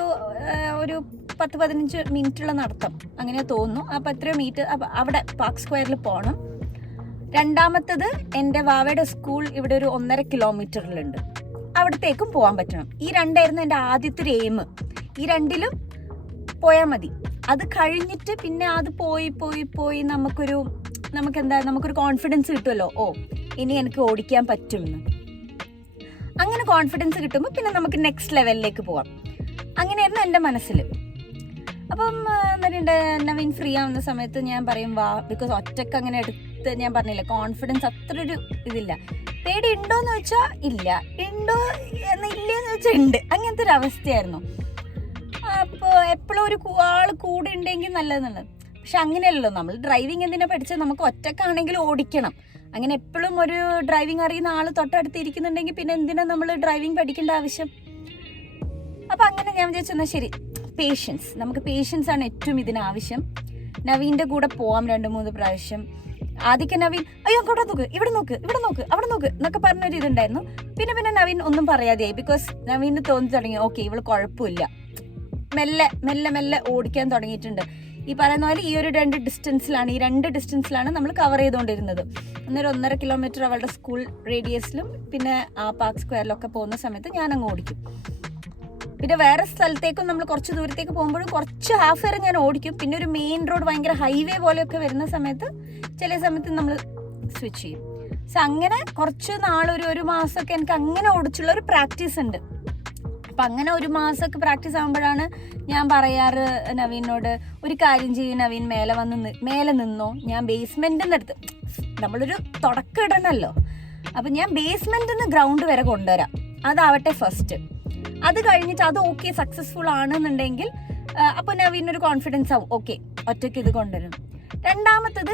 ഒരു 10-15 മിനിറ്റുള്ള നടത്തം അങ്ങനെ തോന്നുന്നു. അപ്പോൾ എത്രയോ മീറ്റർ, അപ്പോൾ അവിടെ പാർക്ക് സ്ക്വയറിൽ പോകണം. രണ്ടാമത്തത് എൻ്റെ വാവയുടെ സ്കൂൾ ഇവിടെ ഒരു 1.5 കിലോമീറ്ററിലുണ്ട്, അവിടത്തേക്കും പോകാൻ പറ്റണം. ഈ 2ആയിരുന്നു എൻ്റെ ആദ്യത്തെ ഒരു എയിം. ഈ 2ലും പോയാൽ മതി. അത് കഴിഞ്ഞിട്ട് പിന്നെ അത് പോയി നമുക്കൊരു കോൺഫിഡൻസ് കിട്ടുമല്ലോ, ഓ ഇനി എനിക്ക് ഓടിക്കാൻ പറ്റുമെന്ന്. അങ്ങനെ കോൺഫിഡൻസ് കിട്ടുമ്പോൾ പിന്നെ നമുക്ക് നെക്സ്റ്റ് ലെവലിലേക്ക് പോവാം. അങ്ങനെയായിരുന്നു എൻ്റെ മനസ്സിൽ. അപ്പം എന്നിട്ട് നവീൻ ഫ്രീ ആവുന്ന സമയത്ത് ഞാൻ പറയും വാ, ബിക്കോസ് ഒറ്റയ്ക്ക് അങ്ങനെ എടുത്ത് ഞാൻ പറഞ്ഞില്ല, കോൺഫിഡൻസ് അത്രയൊരു ഇതില്ല. പേടി ഉണ്ടോയെന്ന് വെച്ചാൽ ഇല്ല, ഇല്ലെന്ന് വെച്ചാൽ ഉണ്ട്, അങ്ങനത്തെ ഒരു അവസ്ഥയായിരുന്നു. അപ്പോൾ എപ്പോഴും ഒരു ആൾ കൂടെ ഉണ്ടെങ്കിൽ നല്ലതെന്നുള്ളത്. പക്ഷെ അങ്ങനെയല്ലല്ലോ, നമ്മൾ ഡ്രൈവിംഗ് എന്തിനാ പഠിച്ചത്, നമുക്ക് ഒറ്റക്കാണെങ്കിൽ ഓടിക്കണം. അങ്ങനെ എപ്പോഴും ഒരു ഡ്രൈവിംഗ് അറിയുന്ന ആൾ തൊട്ടടുത്ത് ഇരിക്കുന്നുണ്ടെങ്കിൽ പിന്നെ എന്തിനാ നമ്മൾ ഡ്രൈവിംഗ് പഠിക്കേണ്ട ആവശ്യം. അപ്പം അങ്ങനെ ഞാൻ വിചാരിച്ചു എന്നാൽ ശരി, പേഷ്യൻസ്, നമുക്ക് പേഷ്യൻസ് ആണ് ഏറ്റവും ഇതിനാവശ്യം. നവീൻ്റെ കൂടെ പോവാം 2-3 പ്രാവശ്യം. ആദ്യമൊക്കെ നവീൻ അയ്യോ അങ്ങോട്ട് നോക്ക്, ഇവിടെ നോക്ക്, അവിടെ നോക്ക് എന്നൊക്കെ പറഞ്ഞൊരു ഇതുണ്ടായിരുന്നു. പിന്നെ നവീൻ ഒന്നും പറയാതെയായി, ബിക്കോസ് നവീന് തോന്നി തുടങ്ങി ഓക്കെ ഇവള് കുഴപ്പമില്ല, മെല്ലെ ഓടിക്കാൻ തുടങ്ങിയിട്ടുണ്ട്. ഈ പറയുന്ന പോലെ ഈ ഒരു 2 ഡിസ്റ്റൻസിലാണ് നമ്മൾ കവർ ചെയ്തുകൊണ്ടിരുന്നത്. അന്നേരം 1.5 കിലോമീറ്റർ അവളുടെ സ്കൂൾ റേഡിയസിലും പിന്നെ ആ പാർക്ക് സ്ക്വയറിലൊക്കെ പോകുന്ന സമയത്ത് ഞാൻ അങ്ങ് ഓടിക്കും. പിന്നെ വേറെ സ്ഥലത്തേക്കും നമ്മൾ കുറച്ച് ദൂരത്തേക്ക് പോകുമ്പോഴും കുറച്ച് ഹാഫ് വരെ ഞാൻ ഓടിക്കും. പിന്നെ ഒരു മെയിൻ റോഡ് ഭയങ്കര ഹൈവേ പോലെയൊക്കെ വരുന്ന സമയത്ത് ചില സമയത്ത് നമ്മൾ സ്വിച്ച് ചെയ്യും. സോ അങ്ങനെ കുറച്ച് ഒരു മാസമൊക്കെ എനിക്ക് അങ്ങനെ ഓടിച്ചുള്ള ഒരു പ്രാക്ടീസ് ഉണ്ട്. അപ്പം അങ്ങനെ ഒരു മാസമൊക്കെ പ്രാക്ടീസ് ആകുമ്പോഴാണ് ഞാൻ പറയാറ് നവീനോട്, ഒരു കാര്യം ചെയ്യും നവീൻ, മേലെ നിന്നോ, ഞാൻ ബേസ്മെൻറ്റിൽ നിന്ന് എടുത്ത് നമ്മളൊരു തുടക്കം ഇടണമല്ലോ. അപ്പം ഞാൻ ബേസ്മെൻറ്റിൽ നിന്ന് ഗ്രൗണ്ട് വരെ കൊണ്ടുവരാം, അതാവട്ടെ ഫസ്റ്റ്. അത് കഴിഞ്ഞിട്ട് അത് ഓക്കെ സക്സസ്ഫുൾ ആണെന്നുണ്ടെങ്കിൽ അപ്പോൾ നവീനൊരു കോൺഫിഡൻസ് ആവും, ഓക്കെ ഒറ്റയ്ക്ക് ഇത് കൊണ്ടുവരും. രണ്ടാമത്തത്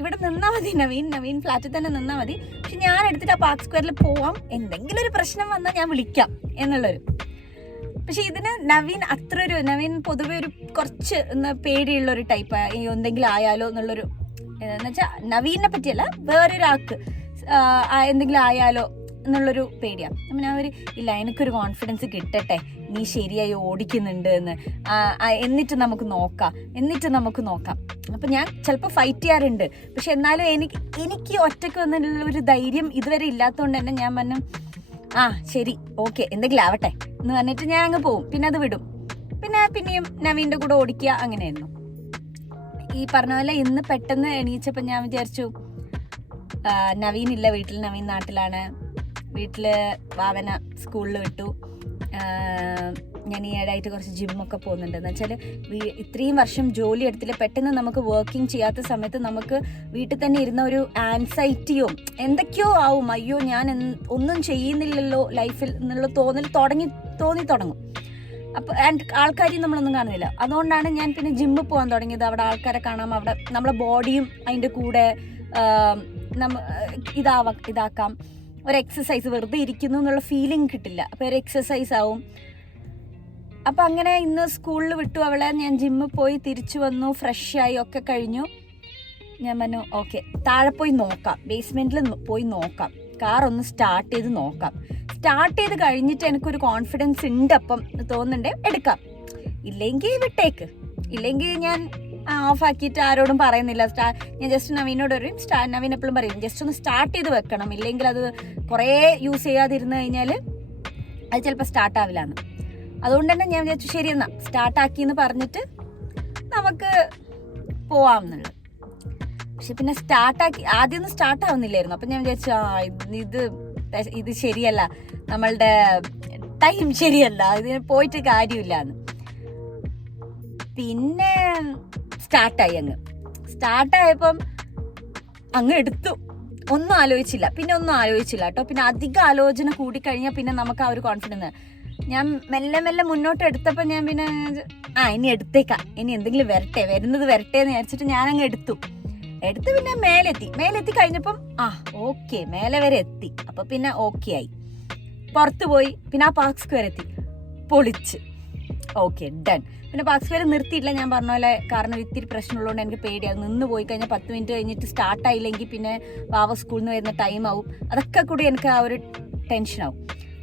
ഇവിടെ നിന്നാൽ മതി, നവീൻ ഫ്ലാറ്റിൽ തന്നെ നിന്നാൽ മതി, പക്ഷെ ഞാൻ എടുത്തിട്ട് ആ പാർക്ക് സ്ക്വയറിൽ പോവാം, എന്തെങ്കിലും ഒരു പ്രശ്നം വന്നാൽ ഞാൻ വിളിക്കാം എന്നുള്ളൊരു. പക്ഷെ ഇതിന് നവീൻ പൊതുവെ ഒരു കുറച്ച് പേടിയുള്ളൊരു ടൈപ്പ്, എന്തെങ്കിലും ആയാലോ എന്നുള്ളൊരു, എന്നുവെച്ചാൽ നവീനെ പറ്റിയല്ല, വേറൊരാൾക്ക് എന്തെങ്കിലും ആയാലോ എന്നുള്ളൊരു പേടിയാണ്. അപ്പം ഞാൻ ഇല്ല, എനിക്കൊരു കോൺഫിഡൻസ് കിട്ടട്ടെ, നീ ശരിയായി ഓടിക്കുന്നുണ്ട് എന്ന്, എന്നിട്ട് നമുക്ക് നോക്കാം. അപ്പം ഞാൻ ചിലപ്പോൾ ഫൈറ്റ് ചെയ്യാറുണ്ട്. പക്ഷെ എന്നാലും എനിക്ക് ഒറ്റയ്ക്ക് വന്നിട്ടുള്ള ഒരു ധൈര്യം ഇതുവരെ ഇല്ലാത്തതുകൊണ്ട് തന്നെ ഞാൻ പറഞ്ഞു ശരി ഓക്കെ എന്തെങ്കിലും ആവട്ടെ എന്ന് പറഞ്ഞിട്ട് ഞാൻ അങ്ങ് പോവും. പിന്നെ അത് വിടും. പിന്നെയും നവീൻ്റെ കൂടെ ഓടിക്കുക, അങ്ങനെയായിരുന്നു. ഈ പറഞ്ഞ പോലെ ഇന്ന് പെട്ടെന്ന് എണീച്ചപ്പോൾ ഞാൻ വിചാരിച്ചു നവീൻ ഇല്ല വീട്ടിൽ, നവീൻ നാട്ടിലാണ്. വീട്ടിൽ വാവന സ്കൂളിൽ വിട്ടു. ഞാൻ ഈ ഇടയായിട്ട് കുറച്ച് ജിമ്മൊക്കെ പോകുന്നുണ്ട്. എന്ന് വെച്ചാൽ ഇത്രയും വർഷം ജോലി എടുത്തില്ല, പെട്ടെന്ന് നമുക്ക് വർക്കിംഗ് ചെയ്യാത്ത സമയത്ത് നമുക്ക് വീട്ടിൽ തന്നെ ഇരുന്ന ഒരു ആൻസൈറ്റിയോ എന്തൊക്കെയോ ആവും, അയ്യോ ഞാൻ ഒന്നും ചെയ്യുന്നില്ലല്ലോ ലൈഫിൽ എന്നുള്ള തോന്നി തുടങ്ങും. അപ്പോൾ ആൾക്കാരെയും നമ്മളൊന്നും കാണുന്നില്ല. അതുകൊണ്ടാണ് ഞാൻ പിന്നെ ജിമ്മിൽ പോകാൻ തുടങ്ങിയത്. അവിടെ ആൾക്കാരെ കാണാം, അവിടെ നമ്മളെ ബോഡിയും അതിൻ്റെ കൂടെ ഇതാക്കാം. ഒരു എക്സസൈസ്, വെറുതെ ഇരിക്കുന്നു എന്നുള്ള ഫീലിംഗ് കിട്ടില്ല, അപ്പോൾ ഒരു എക്സസൈസ് ആവും. അപ്പം അങ്ങനെ ഇന്ന് സ്കൂളിൽ വിട്ടു അവളെ, ഞാൻ ജിമ്മിൽ പോയി തിരിച്ചു വന്നു, ഫ്രഷായി ഒക്കെ കഴിഞ്ഞു. ഞാൻ പറഞ്ഞു ഓക്കെ താഴെ പോയി നോക്കാം, ബേസ്മെൻറ്റിൽ പോയി നോക്കാം, കാർ ഒന്ന് സ്റ്റാർട്ട് ചെയ്ത് നോക്കാം. സ്റ്റാർട്ട് ചെയ്ത് കഴിഞ്ഞിട്ട് എനിക്കൊരു കോൺഫിഡൻസ് ഉണ്ട്, അപ്പം തോന്നുന്നുണ്ടേ എടുക്കാം, ഇല്ലെങ്കിൽ വിട്ടേക്ക്, ഇല്ലെങ്കിൽ ഞാൻ ഓഫാക്കിയിട്ട് ആരോടും പറയുന്നില്ല. ഞാൻ ജസ്റ്റ് നവീനോട് പറയും, നവീൻ എപ്പോഴും പറയും ജസ്റ്റ് ഒന്ന് സ്റ്റാർട്ട് ചെയ്ത് വെക്കണം, ഇല്ലെങ്കിൽ അത് കുറേ യൂസ് ചെയ്യാതിരുന്ന് കഴിഞ്ഞാൽ അത് ചിലപ്പോൾ സ്റ്റാർട്ടാവില്ലാന്ന്. അതുകൊണ്ട് തന്നെ ഞാൻ വിചാരിച്ചു ശരി എന്നാൽ സ്റ്റാർട്ടാക്കിയെന്ന് പറഞ്ഞിട്ട് നമുക്ക് പോവാമെന്നുള്ളത്. പക്ഷെ പിന്നെ ആദ്യമൊന്നും സ്റ്റാർട്ടാവുന്നില്ലായിരുന്നു. അപ്പം ഞാൻ വിചാരിച്ചു ഇത് ശരിയല്ല, നമ്മളുടെ ടൈം ശരിയല്ല, ഇതിന് പോയിട്ട് കാര്യമില്ല എന്ന്. പിന്നെ സ്റ്റാർട്ടായപ്പം അങ്ങ് എടുത്തു, ഒന്നും ആലോചിച്ചില്ല കേട്ടോ. പിന്നെ അധികം ആലോചന കൂടിക്കഴിഞ്ഞാൽ പിന്നെ നമുക്ക് ആ ഒരു കോൺഫിഡൻസ്, ഞാൻ മെല്ലെ മുന്നോട്ട് എടുത്തപ്പോൾ ഞാൻ പിന്നെ ഇനി എടുത്തേക്കാം, ഇനി എന്തെങ്കിലും വരുന്നത് വരട്ടെ എന്ന് വിചാരിച്ചിട്ട് ഞാനങ്ങ് എടുത്തു. പിന്നെ മേലെത്തി കഴിഞ്ഞപ്പം ഓക്കെ മേലെ വരെ എത്തി. അപ്പോൾ പിന്നെ ഓക്കെ ആയി. പുറത്ത് പോയി പിന്നെ ആ പാർക്ക് സ്ക്വയർ എത്തി, പൊളിച്ച് ഓക്കെ ഡൺ. പിന്നെ പാർക്ക് സ്ക്വയർ നിർത്തിയിട്ടില്ല, ഞാൻ പറഞ്ഞ പോലെ, കാരണം ഇത്തിരി പ്രശ്നമുള്ളതുകൊണ്ട് എനിക്ക് പേടിയാവും. നിന്ന് പോയി കഴിഞ്ഞാൽ 10 മിനിറ്റ് കഴിഞ്ഞിട്ട് സ്റ്റാർട്ടായില്ലെങ്കിൽ പിന്നെ വാവ സ്കൂളിൽ നിന്ന് വരുന്ന ടൈം ആവും. അതൊക്കെ കൂടി എനിക്ക് ആ ഒരു ടെൻഷനാവും.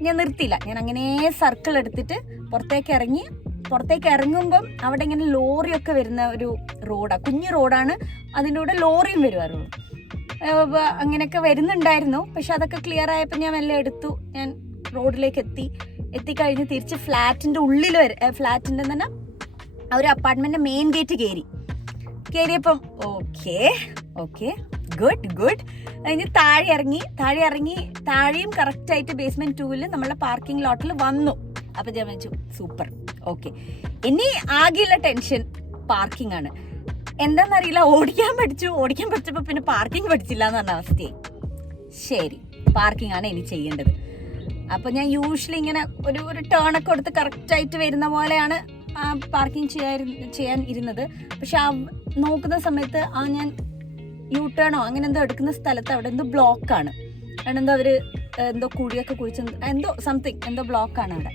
ഞാൻ നിർത്തിയില്ല, ഞാൻ അങ്ങനെ സർക്കിൾ എടുത്തിട്ട് പുറത്തേക്ക് ഇറങ്ങുമ്പം അവിടെ ഇങ്ങനെ ലോറിയൊക്കെ വരുന്ന ഒരു റോഡാണ്, കുഞ്ഞു റോഡാണ്, അതിൻ്റെ കൂടെ ലോറിയും വരുമായിരുന്നു. അങ്ങനെയൊക്കെ വരുന്നുണ്ടായിരുന്നു. പക്ഷെ അതൊക്കെ ക്ലിയർ ആയപ്പോൾ ഞാൻ മെല്ലെ എടുത്തു. ഞാൻ റോഡിലേക്ക് എത്തിക്കഴിഞ്ഞ് തിരിച്ച് ഫ്ലാറ്റിൻ്റെ ഉള്ളിൽ ഫ്ലാറ്റിൻ്റെ തന്നെ ആ ഒരു അപ്പാർട്ട്മെൻറ്റിൻ്റെ മെയിൻ ഗേറ്റ് കയറിയപ്പം ഓക്കെ ഗുഡ്. അതിന് താഴെ ഇറങ്ങി താഴെയും കറക്റ്റായിട്ട് ബേസ്മെൻറ്റ് 2-ൽ നമ്മളെ പാർക്കിംഗ് ലോട്ടിൽ വന്നു. അപ്പം ഞാൻ വെച്ചു സൂപ്പർ, ഓക്കെ. ഇനി ആകെയുള്ള ടെൻഷൻ പാർക്കിംഗ് ആണ്. എന്താണെന്നറിയില്ല, ഓടിക്കാൻ പഠിച്ചപ്പോൾ പിന്നെ പാർക്കിംഗ് പഠിച്ചില്ല എന്ന് പറഞ്ഞ അവസ്ഥയായി. ശരി, പാർക്കിംഗ് ആണ് ഇനി ചെയ്യേണ്ടത്. അപ്പോൾ ഞാൻ യൂഷ്വലി ഇങ്ങനെ ഒരു ടേണൊക്കെ കൊടുത്ത് കറക്റ്റായിട്ട് വരുന്ന പോലെയാണ് പാർക്കിംഗ് ചെയ്യാൻ ഇരുന്നത്. പക്ഷെ നോക്കുന്ന സമയത്ത് ഞാൻ യു-ടേണോ അങ്ങനെ എന്തോ എടുക്കുന്ന സ്ഥലത്ത് അവിടെ എന്തോ ബ്ലോക്കാണ്. എന്തോ അവർ എന്തോ കുഴിയൊക്കെ കുഴിച്ച് എന്തോ ബ്ലോക്കാണ് അവിടെ.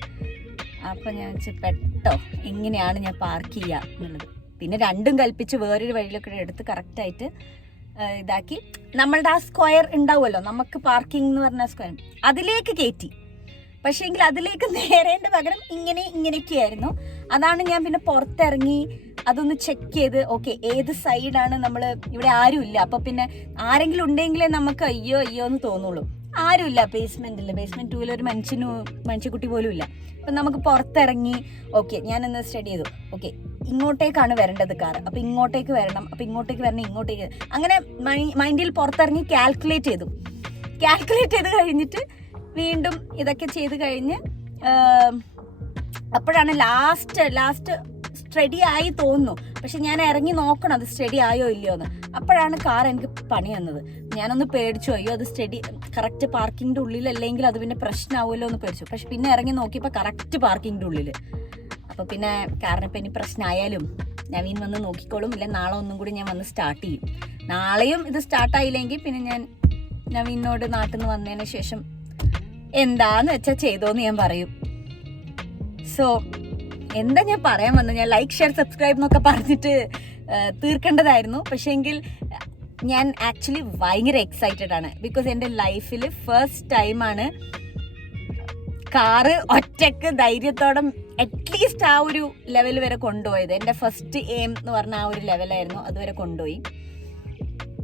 അപ്പം ഞാൻ പെട്ടോ, എങ്ങനെയാണ് ഞാൻ പാർക്ക് ചെയ്യുക എന്നുള്ളത്. പിന്നെ രണ്ടും കൽപ്പിച്ച് വേറൊരു വഴിയിലൊക്കെ എടുത്ത് കറക്റ്റായിട്ട് ഇതാക്കി നമ്മളുടെ ആ സ്ക്വയർ ഉണ്ടാവുമല്ലോ, നമുക്ക് പാർക്കിംഗ് എന്ന് പറഞ്ഞ സ്ക്വയർ, അതിലേക്ക് കയറ്റി. പക്ഷേ എങ്കിൽ അതിലേക്ക് നേരേണ്ട പകരം ഇങ്ങനെയൊക്കെയായിരുന്നു. അതാണ് ഞാൻ പിന്നെ പുറത്തിറങ്ങി അതൊന്ന് ചെക്ക് ചെയ്ത്, ഓക്കെ ഏത് സൈഡാണ് നമ്മൾ, ഇവിടെ ആരും ഇല്ല. അപ്പോൾ പിന്നെ ആരെങ്കിലും ഉണ്ടെങ്കിലേ നമുക്ക് അയ്യോ എന്ന് തോന്നുള്ളൂ. ആരുമില്ല ബേസ്മെൻറ്റിൽ, ബേസ്മെൻറ്റ് 2-ൽ ഒരു മനുഷ്യക്കുട്ടി പോലും ഇല്ല. അപ്പം നമുക്ക് പുറത്തിറങ്ങി ഓക്കെ ഞാനൊന്ന് സ്റ്റഡി ചെയ്തു. ഓക്കെ ഇങ്ങോട്ടേക്കാണ് വരേണ്ടത് കാർ, അപ്പോൾ ഇങ്ങോട്ടേക്ക് വരണം, അപ്പോൾ ഇങ്ങോട്ടേക്ക് അങ്ങനെ മൈൻഡിൽ പുറത്തിറങ്ങി കാൽക്കുലേറ്റ് ചെയ്ത് കഴിഞ്ഞിട്ട് വീണ്ടും ഇതൊക്കെ ചെയ്ത് കഴിഞ്ഞ് അപ്പോഴാണ് ലാസ്റ്റ് സ്റ്റഡി ആയി തോന്നുന്നു. പക്ഷെ ഞാൻ ഇറങ്ങി നോക്കണം അത് സ്റ്റഡി ആയോ ഇല്ലയോ എന്ന്. അപ്പോഴാണ് കാർ എനിക്ക് പണി വന്നത്. ഞാനൊന്ന് പേടിച്ചു, അയ്യോ അത് സ്റ്റഡി കറക്റ്റ് പാർക്കിങ്ങിൻ്റെ ഉള്ളിലല്ലെങ്കിൽ അത് പിന്നെ പ്രശ്നമാവുമല്ലോ എന്ന് പേടിച്ചു. പക്ഷെ പിന്നെ ഇറങ്ങി നോക്കിയപ്പോൾ കറക്റ്റ് പാർക്കിങ്ങിൻ്റെ ഉള്ളിൽ. അപ്പോൾ പിന്നെ കാരണം ഇപ്പം ഇനി പ്രശ്നമായാലും നവീൻ വന്ന് നോക്കിക്കോളും, ഇല്ല നാളെ ഒന്നും കൂടി ഞാൻ വന്ന് സ്റ്റാർട്ട് ചെയ്യും. നാളെയും ഇത് സ്റ്റാർട്ടായില്ലെങ്കിൽ പിന്നെ ഞാൻ നവീനോട് നാട്ടിൽ നിന്ന് വന്നതിന് ശേഷം എന്താന്ന് വെച്ചാൽ ചെയ്തോന്ന് ഞാൻ പറയും. സോ എന്താ ഞാൻ പറയാൻ വന്നത്, ഞാൻ ലൈക്ക് ഷെയർ സബ്സ്ക്രൈബ് എന്നൊക്കെ പറഞ്ഞിട്ട് തീർക്കേണ്ടതായിരുന്നു. പക്ഷേ എങ്കിൽ ഞാൻ ആക്ച്വലി ഭയങ്കര എക്സൈറ്റഡ് ആണ്. ബിക്കോസ് എൻ്റെ ലൈഫിൽ ഫസ്റ്റ് ടൈമാണ് കാറ് ഒറ്റക്ക് ധൈര്യത്തോടെ അറ്റ്ലീസ്റ്റ് ആ ഒരു ലെവൽ വരെ കൊണ്ടുപോയത്. എൻ്റെ ഫസ്റ്റ് എയിം എന്ന് പറഞ്ഞ ആ ഒരു ലെവലായിരുന്നു, അതുവരെ കൊണ്ടുപോയി.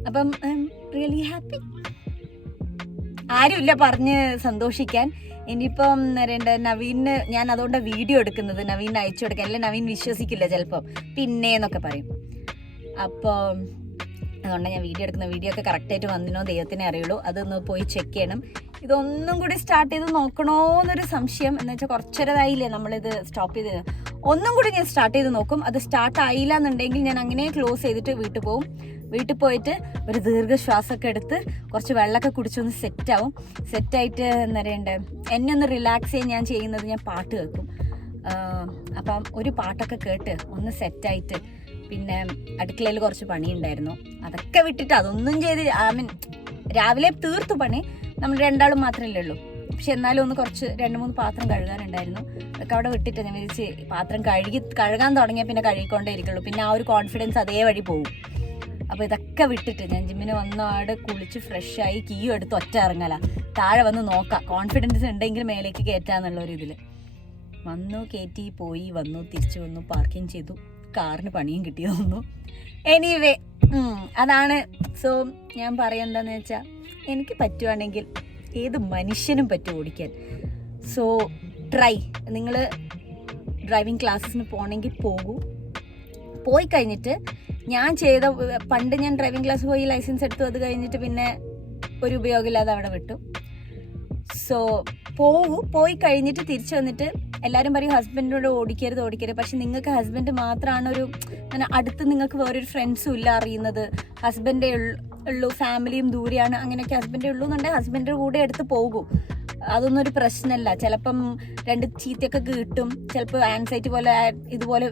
അപ്പം ഐ എം റിയലി ഹാപ്പി. ആരുമില്ല പറഞ്ഞ് സന്തോഷിക്കാൻ. ഇനിയിപ്പം നവീന് ഞാൻ അതുകൊണ്ട് വീഡിയോ എടുക്കുന്നത്, നവീൻ അയച്ചു കൊടുക്കാൻ. അല്ലെ നവീൻ വിശ്വസിക്കില്ല ചിലപ്പം, പിന്നേന്നൊക്കെ പറയും. അപ്പോൾ അതുകൊണ്ടാണ് ഞാൻ വീഡിയോ എടുക്കുന്നത്. വീഡിയോ ഒക്കെ കറക്റ്റായിട്ട് വന്നിനോ ദൈവത്തിനെ അറിയുള്ളൂ. അതൊന്ന് പോയി ചെക്ക് ചെയ്യണം. ഇതൊന്നും കൂടി സ്റ്റാർട്ട് ചെയ്ത് നോക്കണോ എന്നൊരു സംശയം. എന്ന് വെച്ചാൽ കുറച്ചേരതായില്ലേ നമ്മളിത് സ്റ്റോപ്പ് ചെയ്ത്. ഒന്നും കൂടി ഞാൻ സ്റ്റാർട്ട് ചെയ്ത് നോക്കും. അത് സ്റ്റാർട്ട് ആയില്ല എന്നുണ്ടെങ്കിൽ ഞാൻ അങ്ങനെ ക്ലോസ് ചെയ്തിട്ട് വീട്ടിൽ പോകും. വീട്ടിൽ പോയിട്ട് ഒരു ദീർഘശ്വാസമൊക്കെ എടുത്ത് കുറച്ച് വെള്ളമൊക്കെ കുടിച്ചൊന്ന് സെറ്റായിട്ട് എന്താ പറയണ്ടേ, എന്നെ ഒന്ന് റിലാക്സ് ചെയ്യാൻ ഞാൻ ചെയ്യുന്നത് ഞാൻ പാട്ട് കേൾക്കും. അപ്പം ഒരു പാട്ടൊക്കെ കേട്ട് ഒന്ന് സെറ്റായിട്ട്, പിന്നെ അടുക്കളയിൽ കുറച്ച് പണിയുണ്ടായിരുന്നു, അതൊക്കെ വിട്ടിട്ട് അതൊന്നും ചെയ്ത് രാവിലെ തീർത്തു പണി. നമ്മൾ രണ്ടാളും മാത്രമല്ലേ ഉള്ളൂ. പക്ഷെ എന്നാലും ഒന്ന് കുറച്ച് 2-3 പാത്രം കഴുകാനുണ്ടായിരുന്നു. അതൊക്കെ അവിടെ വിട്ടിട്ട് ഞാൻ വിചാരിച്ച് പാത്രം കഴുകാൻ തുടങ്ങിയാൽ പിന്നെ കഴുകിക്കൊണ്ടേ ഇരിക്കുള്ളൂ. പിന്നെ ആ ഒരു കോൺഫിഡൻസ് അതേ വഴി പോകും. അപ്പോൾ ഇതൊക്കെ വിട്ടിട്ട് ഞാൻ ജിമ്മിന് വന്നാട് കുളിച്ച് ഫ്രഷായി കീയും എടുത്ത് ഒറ്റ ഇറങ്ങല, താഴെ വന്ന് നോക്കാം കോൺഫിഡൻസ് ഉണ്ടെങ്കിൽ മേലേക്ക് കയറ്റാന്നുള്ളൊരു ഇതിൽ വന്നു. കയറ്റി പോയി വന്നു, തിരിച്ചു വന്നു, പാർക്കിംഗ് ചെയ്തു, കാറിന് പണിയും കിട്ടി തോന്നുന്നു. എനിവേ അതാണ്. സോ ഞാൻ പറയാൻ എന്താണെന്ന് വെച്ചാൽ, എനിക്ക് പറ്റുവാണെങ്കിൽ ഏത് മനുഷ്യനും പറ്റും ഓടിക്കാൻ. സോ നിങ്ങൾ ഡ്രൈവിംഗ് ക്ലാസ്സിന് പോകണമെങ്കിൽ പോയി കഴിഞ്ഞിട്ട് പണ്ട് ഞാൻ ഡ്രൈവിംഗ് ക്ലാസ് പോയി ലൈസൻസ് എടുത്തു. അത് കഴിഞ്ഞിട്ട് പിന്നെ ഒരു ഉപയോഗമില്ലാതെ അവിടെ വിട്ടു. സോ പോയി കഴിഞ്ഞിട്ട് തിരിച്ചു വന്നിട്ട് എല്ലാവരും പറയും ഹസ്ബൻഡിനോട് ഓടിക്കരുത്. പക്ഷെ നിങ്ങൾക്ക് ഹസ്ബൻഡ് മാത്രമാണ് അടുത്ത്, നിങ്ങൾക്ക് വേറൊരു ഫ്രണ്ട്സും ഇല്ല അറിയുന്നത്, ഹസ്ബൻഡേ ഉള്ളൂ, ഫാമിലിയും ദൂരെയാണ്, അങ്ങനെയൊക്കെ ഹസ്ബൻഡേ ഉള്ളൂ എന്നുണ്ടെങ്കിൽ ഹസ്ബൻഡിൻ്റെ കൂടെ എടുത്ത് പോകൂ. അതൊന്നും ഒരു പ്രശ്നമല്ല. ചിലപ്പം 2 ചീത്തയൊക്കെ കിട്ടും, ചിലപ്പോൾ ആൻസൈറ്റി പോലെ ഇതുപോലെ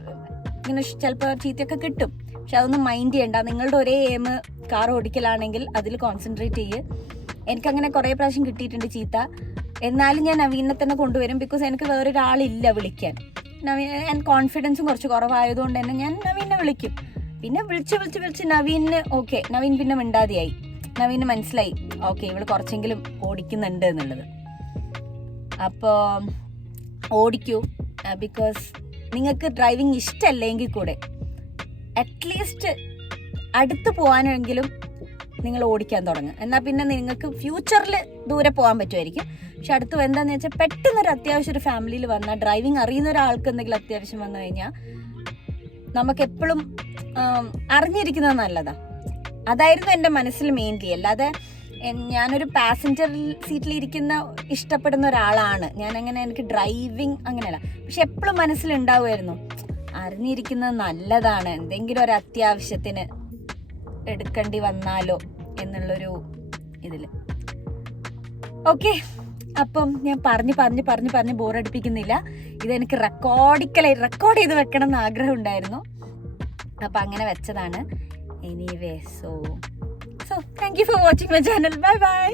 ഇങ്ങനെ ചിലപ്പോൾ ചീത്തയൊക്കെ കിട്ടും. പക്ഷെ അതൊന്നും മൈൻഡ് ചെയ്യണ്ട. നിങ്ങളുടെ ഒരേ എയിം കാർ ഓടിക്കലാണെങ്കിൽ അതിൽ കോൺസെൻട്രേറ്റ് ചെയ്യുക. എനിക്കങ്ങനെ കുറേ പ്രാവശ്യം കിട്ടിയിട്ടുണ്ട് ചീത്ത. എന്നാലും ഞാൻ നവീനെ തന്നെ കൊണ്ടുവരും. ബിക്കോസ് എനിക്ക് വേറൊരാളില്ല വിളിക്കാൻ. നവീൻ കോൺഫിഡൻസും കുറച്ച് കുറവായതുകൊണ്ട് തന്നെ ഞാൻ നവീനെ വിളിക്കും. പിന്നെ വിളിച്ച് നവീന് ഓക്കെ, നവീൻ പിന്നെ മിണ്ടാതെയായി. നവീന് മനസ്സിലായി ഓക്കെ ഇവള് കുറച്ചെങ്കിലും ഓടിക്കുന്നുണ്ട് എന്നുള്ളത്. അപ്പോൾ ഓടിക്കൂ, ബിക്കോസ് നിങ്ങൾക്ക് ഡ്രൈവിംഗ് ഇഷ്ടമല്ലെങ്കിൽ കൂടെ അറ്റ്ലീസ്റ്റ് അടുത്ത് പോകാനെങ്കിലും നിങ്ങൾ ഓടിക്കാൻ തുടങ്ങുക. എന്നാൽ പിന്നെ നിങ്ങൾക്ക് ഫ്യൂച്ചറിൽ ദൂരെ പോകാൻ പറ്റുമായിരിക്കും. പക്ഷെ അടുത്ത് എന്താണെന്ന് വെച്ചാൽ പെട്ടെന്നൊരു അത്യാവശ്യം ഒരു ഫാമിലിയിൽ വന്നാൽ, ഡ്രൈവിംഗ് അറിയുന്ന ഒരാൾക്ക് എന്തെങ്കിലും അത്യാവശ്യം വന്നു കഴിഞ്ഞാൽ നമുക്കെപ്പോഴും അറിഞ്ഞിരിക്കുന്നത് നല്ലതാണ്. അതായിരുന്നു എൻ്റെ മനസ്സിൽ മെയിൻലി. അല്ലാതെ ഞാനൊരു പാസഞ്ചർ സീറ്റിലിരിക്കുന്ന ഇഷ്ടപ്പെടുന്ന ഒരാളാണ് ഞാൻ. അങ്ങനെ എനിക്ക് ഡ്രൈവിംഗ് അങ്ങനെയല്ല. പക്ഷെ എപ്പോഴും മനസ്സിലുണ്ടാവുമായിരുന്നു അറിഞ്ഞിരിക്കുന്നത് നല്ലതാണ്, എന്തെങ്കിലും ഒരു അത്യാവശ്യത്തിന് എടുക്കേണ്ടി വന്നാലോ എന്നുള്ളൊരു ഇതിൽ. ഓക്കെ, അപ്പം ഞാൻ പറഞ്ഞ് ബോറടിപ്പിക്കുന്നില്ല. ഇതെനിക്ക് റെക്കോർഡ് ചെയ്ത് വെക്കണം എന്ന് ആഗ്രഹം ഉണ്ടായിരുന്നു. അപ്പം അങ്ങനെ വെച്ചതാണ്. Anyway, so thank you for watching my channel. Bye bye.